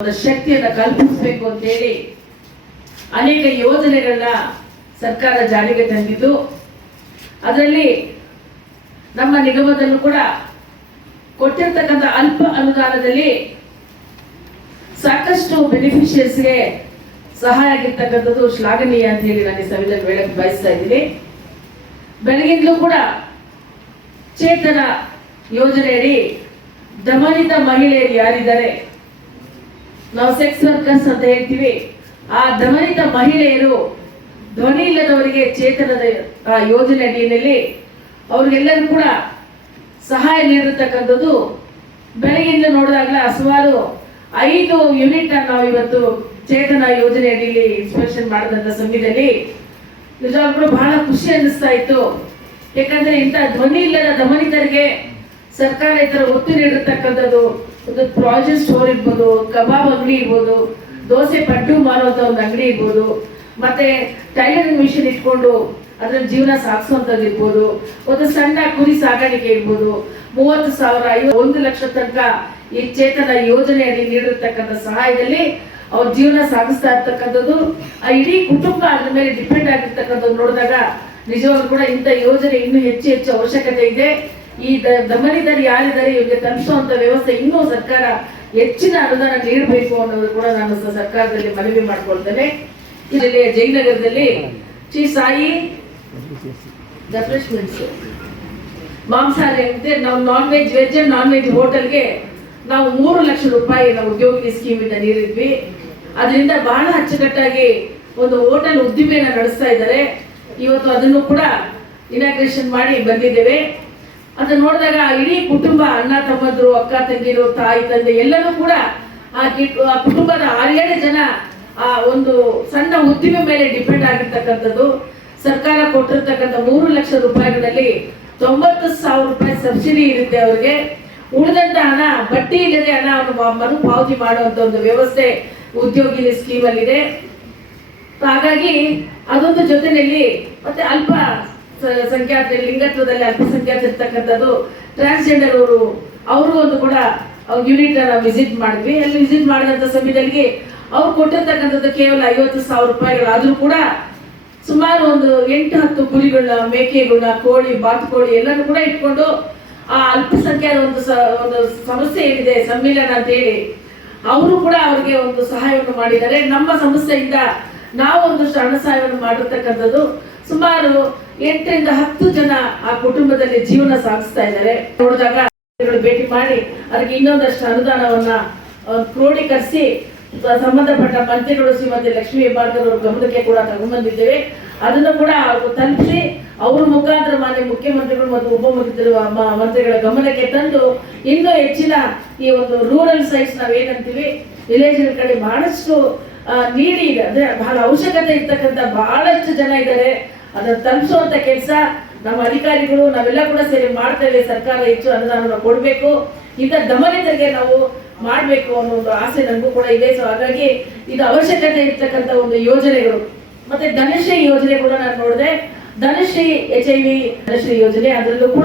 ಶಕ್ತಿಯನ್ನ ಕಲ್ಪಿಸಬೇಕು ಅಂತ ಹೇಳಿ ಅನೇಕ ಯೋಜನೆಗಳನ್ನ ಸರ್ಕಾರ ಜಾರಿಗೆ ತಂದಿದ್ದು. ಅದರಲ್ಲಿ ನಮ್ಮ ನಿಗಮದಲ್ಲೂ ಕೂಡ ಕೊಟ್ಟಿರ್ತಕ್ಕಂಥ ಅಲ್ಪ ಅನುದಾನದಲ್ಲಿ ಸಾಕಷ್ಟು ಬೆನಿಫಿಷಿಯರ್ಸ್ಗೆ ಸಹಾಯ ಆಗಿರ್ತಕ್ಕಂಥದ್ದು ಶ್ಲಾಘನೀಯ ಅಂತ ಹೇಳಿ ನಾನು ಈ ಸಭೆಯಲ್ಲಿ ಹೇಳಕ್ ಬಯಸ್ತಾ ಇದ್ದೀನಿ. ಬೆಳಗಿಂದಲೂ ಕೂಡ ಚೇತನ ಯೋಜನೆಯಡಿ ದಮನಿತ ಮಹಿಳೆಯರು ಯಾರಿದ್ದಾರೆ? ನಾವು ಸೆಕ್ಸ್ ವರ್ಕರ್ಸ್ ಅಂತ ಹೇಳ್ತೀವಿ. ಆ ದಮನಿತ ಮಹಿಳೆಯರು ಧ್ವನಿ ಇಲ್ಲದವರಿಗೆ ಚೇತನದ, ಆ ಯೋಜನೆ ಅಡಿಯಲ್ಲಿ ಅವ್ರಿಗೆಲ್ಲರೂ ಕೂಡ ಸಹಾಯ ನೀಡಿರ್ತಕ್ಕಂಥದ್ದು. ಬೆಳಗಿಂದ ನೋಡಿದಾಗಲೇ ಸುಮಾರು ಐದು ಯೂನಿಟ್ ನಾವು ಇವತ್ತು ಚೇತನ ಯೋಜನೆ ಅಡಿಯಲ್ಲಿ ಇನ್ಸ್ಪೆಕ್ಷನ್ ಮಾಡಿದಂಥ ಸಮಯದಲ್ಲಿ ನಿಜವಾಗ್ಲೂ ಬಹಳ ಖುಷಿ ಅನ್ನಿಸ್ತಾ ಇತ್ತು. ಯಾಕಂದ್ರೆ ಇಂಥ ಧ್ವನಿ ಇಲ್ಲದ ದಮನಿತರಿಗೆ ಸರ್ಕಾರ ಇತರ ಒತ್ತು ನೀಡಿರ್ತಕ್ಕಂಥದ್ದು ಒಂದು ಪ್ರಾಜೆಕ್ಟ್ ಸ್ಟೋರ್ ಇರ್ಬೋದು, ಕಬಾಬ್ ಅಂಗಡಿ ಇರ್ಬೋದು, ದೋಸೆ ಪಡ್ಡು ಮಾರುವಂಥ ಒಂದು ಅಂಗಡಿ ಇರ್ಬೋದು. ಮತ್ತೆ ಟೈಲರಿಂಗ್ ಮಿಷಿನ್ ಇಟ್ಕೊಂಡು ಅದ್ರ ಜೀವನ ಸಾಗಿಸುವಂಥದ್ದು ಇರ್ಬೋದು. ಒಂದು ಸಣ್ಣ ಕುರಿ ಸಾಗಾಣಿಕೆ ಇರ್ಬೋದು. ಮೂವತ್ತು ಸಾವಿರ ಒಂದು ಲಕ್ಷ ತನಕ ಈ ಚೇತನ ಯೋಜನೆಯಲ್ಲಿ ನೀಡಿರ್ತಕ್ಕಂಥ ಸಹಾಯದಲ್ಲಿ ಅವ್ರ ಜೀವನ ಸಾಗಿಸ್ತಾ ಇರ್ತಕ್ಕಂಥದ್ದು. ಆ ಇಡೀ ಕುಟುಂಬ ಅದ್ರ ಮೇಲೆ ಡಿಪೆಂಡ್ ಆಗಿರ್ತಕ್ಕಂಥದ್ದು ನೋಡಿದಾಗ ನಿಜವಾಗ್ಲೂ ಕೂಡ ಇಂಥ ಯೋಜನೆ ಇನ್ನೂ ಹೆಚ್ಚು ಹೆಚ್ಚು ಅವಶ್ಯಕತೆ ಇದೆ. ಈ ದ- ದಮನಿತರು ಯಾರಿದ್ದಾರೆ ಇವರಿಗೆ ತಲುಪಿಸುವಂತ ವ್ಯವಸ್ಥೆ ಇನ್ನೂ ಸರ್ಕಾರ ಹೆಚ್ಚಿನ ಅನುದಾನ ನೀಡಬೇಕು ಅನ್ನೋದು ಕೂಡ ನಾನು ಸರ್ಕಾರದಲ್ಲಿ ಮನವಿ ಮಾಡ್ಕೊಳ್ತೇನೆ. ಇಲ್ಲಿ ಜಯನಗರದಲ್ಲಿ ಶ್ರೀ ಸಾಯಿ ರೆಫ್ರೆಶ್ಮೆಂಟ್ಸ್ ಮಾಂಸಾಹಾರಿ ಅಂತೆ ನಾವು non veg veg non veg ಹೋಟೆಲ್ಗೆ ನಾವು ಮೂರು ಲಕ್ಷ ರೂಪಾಯಿ ನಾವು ಉದ್ಯೋಗಿ ಸ್ಕೀಮ್ ಇಂದ ನೀಡಿದ್ವಿ ಅದರಿಂದ ಬಹಳ ಅಚ್ಚುಕಟ್ಟಾಗಿ ಒಂದು ಹೋಟೆಲ್ ಉದ್ದಿಮೆಯನ್ನು ನಡೆಸ್ತಾ ಇದ್ದಾರೆ. ಇವತ್ತು ಅದನ್ನು ಕೂಡ ಇನಾಗ್ರೇಷನ್ ಮಾಡಿ ಬಂದಿದ್ದೇವೆ. ಅದನ್ನ ನೋಡಿದಾಗ ಇಡೀ ಕುಟುಂಬ ಅಣ್ಣ ತಮ್ಮಂದ್ರು, ಅಕ್ಕ ತಂಗಿರು, ತಾಯಿ ತಂದೆ ಎಲ್ಲರೂ ಕೂಡ ಆ ಆ ಕುಟುಂಬದ ಆರೇಳು ಜನ ಆ ಒಂದು ಸಣ್ಣ ಉದ್ದಿಮೆ ಮೇಲೆ ಡಿಪೆಂಡ್ ಆಗಿರ್ತಕ್ಕಂಥದ್ದು. ಸರ್ಕಾರ ಕೊಟ್ಟಿರ್ತಕ್ಕಂಥ ಮೂರು ಲಕ್ಷ ರೂಪಾಯಿಗಳಲ್ಲಿ ತೊಂಬತ್ತು ಸಾವಿರ ರೂಪಾಯಿ ಸಬ್ಸಿಡಿ ಇರುತ್ತೆ ಅವ್ರಿಗೆ. ಉಳಿದಂತ ಹಣ ಬಟ್ಟಿ ಇಲ್ಲದೆ ಹಣ ಅವನು ಮರು ಪಾವತಿ ಮಾಡುವಂತ ಒಂದು ವ್ಯವಸ್ಥೆ ಉದ್ಯೋಗಿ ಸ್ಕೀಮಲ್ಲಿದೆ ಹಾಗಾಗಿ ಅದೊಂದು ಜೊತೆಯಲ್ಲಿ ಮತ್ತೆ ಅಲ್ಪ ಸಂಖ್ಯಾತ ಲಿಂಗತ್ವದಲ್ಲಿ ಅಲ್ಪಸಂಖ್ಯಾತ ಇರ್ತಕ್ಕಂಥದ್ದು ಟ್ರಾನ್ಸ್ಜೆಂಡರ್ ಅವರು ಅವರು ಒಂದು ಕೂಡ ಯೂನಿಟ್ ನಾವು ವಿಸಿಟ್ ಮಾಡಿದ್ವಿ. ಅಲ್ಲಿ ವಿಸಿಟ್ ಮಾಡಿದಂಥ ಸಮಯದಲ್ಲಿ ಅವ್ರು ಕೊಟ್ಟಿರ್ತಕ್ಕಂಥದ್ದು ಕೇವಲ ಐವತ್ತು ಸಾವಿರ ರೂಪಾಯಿಗಳಾದ್ರೂ ಕೂಡ ಸುಮಾರು ಒಂದು ಎಂಟು, ಹತ್ತು ಕುರಿಗಳನ್ನ, ಮೇಕೆಗಳನ್ನ, ಕೋಳಿ ಬಾತುಕೋಳಿ ಎಲ್ಲನೂ ಕೂಡ ಇಟ್ಕೊಂಡು ಆ ಅಲ್ಪಸಂಖ್ಯಾತ ಒಂದು ಒಂದು ಸಮಸ್ಯೆ ಏನಿದೆ, ಸಮ್ಮಿಲನ ಅಂತ ಹೇಳಿ ಅವರು ಕೂಡ ಅವ್ರಿಗೆ ಒಂದು ಸಹಾಯವನ್ನು ಮಾಡಿದ್ದಾರೆ. ನಮ್ಮ ಸಂಸ್ಥೆಯಿಂದ ನಾವು ಒಂದಷ್ಟು ಹಣ ಸಹಾಯವನ್ನು ಮಾಡಿರ್ತಕ್ಕಂಥದ್ದು ಸುಮಾರು ಎಂಟರಿಂದ ಹತ್ತು ಜನ ಆ ಕುಟುಂಬದಲ್ಲಿ ಜೀವನ ಸಾಗಿಸ್ತಾ ಇದ್ದಾರೆ. ನೋಡಿದಾಗ ಭೇಟಿ ಮಾಡಿ ಅದಕ್ಕೆ ಇನ್ನೊಂದಷ್ಟು ಅನುದಾನವನ್ನ ಕ್ರೋಢೀಕರಿಸಿ ಸಂಬಂಧಪಟ್ಟ ಮಂತ್ರಿಗಳು ಶ್ರೀಮತಿ ಲಕ್ಷ್ಮೀ ಹೆಬ್ಬಾಳ್ಕರ್ ಅವರ ಗಮನಕ್ಕೆ ಕೂಡ ತಗೊಂಡ್ಬಂದಿದ್ದೇವೆ. ಅದನ್ನು ಕೂಡ ತಲುಪಿಸಿ ಅವ್ರ ಮುಖಾಂತರ ಮಾನ್ಯ ಮುಖ್ಯಮಂತ್ರಿಗಳು ಮತ್ತು ಉಪಮುಖ್ಯಮಂತ್ರಿ ಮಂತ್ರಿಗಳ ಗಮನಕ್ಕೆ ತಂದು ಇನ್ನೂ ಹೆಚ್ಚಿನ ಈ ಒಂದು ರೂರಲ್ ಸೈಟ್ಸ್ ನಾವೇನಂತೀವಿ ವಿಲೇಜ್ ಕಡೆ ಬಹಳಷ್ಟು ನೀಡಿ ಇದೆ. ಅಂದ್ರೆ ಬಹಳ ಅವಶ್ಯಕತೆ ಇರ್ತಕ್ಕಂಥ ಬಹಳಷ್ಟು ಜನ ಇದ್ದಾರೆ. ಅದನ್ನ ತಲುಪಿಸುವಂತ ಕೆಲಸ ನಮ್ಮ ಅಧಿಕಾರಿಗಳು ನಾವೆಲ್ಲ ಕೂಡ ಸೇರಿ ಮಾಡ್ತೇವೆ ಸರ್ಕಾರ ಹೆಚ್ಚು ಅನುದಾನವನ್ನು ಕೊಡಬೇಕು. ಇಂಥ ದಮನಿತರಿಗೆ ನಾವು ಮಾಡಬೇಕು ಅನ್ನೋ ಒಂದು ಆಸೆ ನನಗೂ ಕೂಡ ಇದೆ. ಸೊ ಹಾಗಾಗಿ ಇದು ಅವಶ್ಯಕತೆ ಇರ್ತಕ್ಕಂಥ ಒಂದು ಯೋಜನೆಗಳು. ಮತ್ತೆ ಧನಶ್ರೀ ಯೋಜನೆ ಕೂಡ ನಾನು ನೋಡಿದೆ. Dhanashree H I V Dhanashree ಯೋಜನೆ ಅದರಲ್ಲೂ ಕೂಡ